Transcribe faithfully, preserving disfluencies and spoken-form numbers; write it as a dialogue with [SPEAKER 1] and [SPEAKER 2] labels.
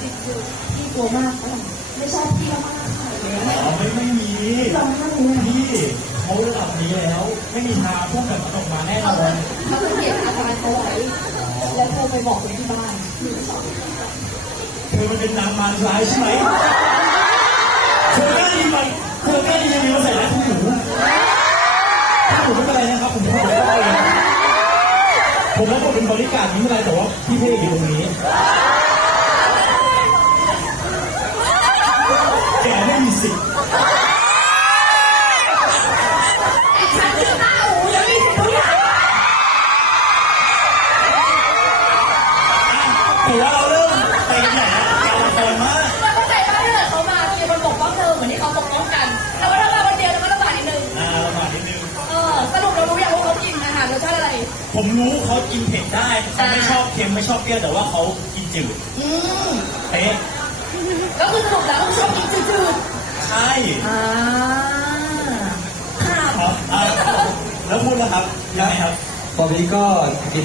[SPEAKER 1] จิตจืดพี่กลัวมากไม่ชอบพี่มากค่ะ
[SPEAKER 2] อ๋อไม่ไม่มี
[SPEAKER 1] ลองนั่งเลย
[SPEAKER 2] พี่เขาระดับนี้แล้ว ไม่มีทางพวกแบบออกมาแน่น
[SPEAKER 1] เขา
[SPEAKER 2] อน
[SPEAKER 1] เขาเขียนอาการเขาไว้แล้วโทรไปบอกคนที่บ้านหนึ่งสอง
[SPEAKER 2] เธอมันเป็นนางมารร้ายใช่ไหมเธอกล้าดีมันเธอกล้าดียังไงมาใส่ร้ายคุณหนูถ้าหนูไม่เป็นไรนะครับผมพูดได้เลยผมรับบทเป็นบริการนี้ไม่เป็นไรแต่ว่าพี่เพ่อยู่ตรงนี้แกไม่มีสิทธิ์
[SPEAKER 1] ฉันชื่อตาอูแล้วมีสิทธิ์ทุกอย่าง
[SPEAKER 2] ถือว่าเราเริ่มไปกันใหญ่แล้วการละครมาก
[SPEAKER 1] เราเข้าใจว่าถ้าเกิดเขามาจะมีคนปกป้องเธอเหมือนที่เขาปกป้องกันแต่ว่าถ้ามาคนเดียวมันลำบากนิดนึง
[SPEAKER 2] อ่าลำบากนิดนึง
[SPEAKER 1] เออสรุปเรารู้อย่างว่าเขากินอาหารรสชาติอะไร
[SPEAKER 2] ผมรู้เขากินเผ็ดได้เขาไม่ชอบเค็มไม่ชอบเปรี้ยวแต่ว่าเขากินจืด
[SPEAKER 1] อืม
[SPEAKER 2] เป๊ะ
[SPEAKER 1] ก็คือสรุปแล้วก็ชอบกินจืด
[SPEAKER 2] ใช่
[SPEAKER 1] ๆอ่าค่ะ
[SPEAKER 2] ครับอ่าแล้วพูดนะครับยังไงครับ
[SPEAKER 3] ตอนนี้ก็กิน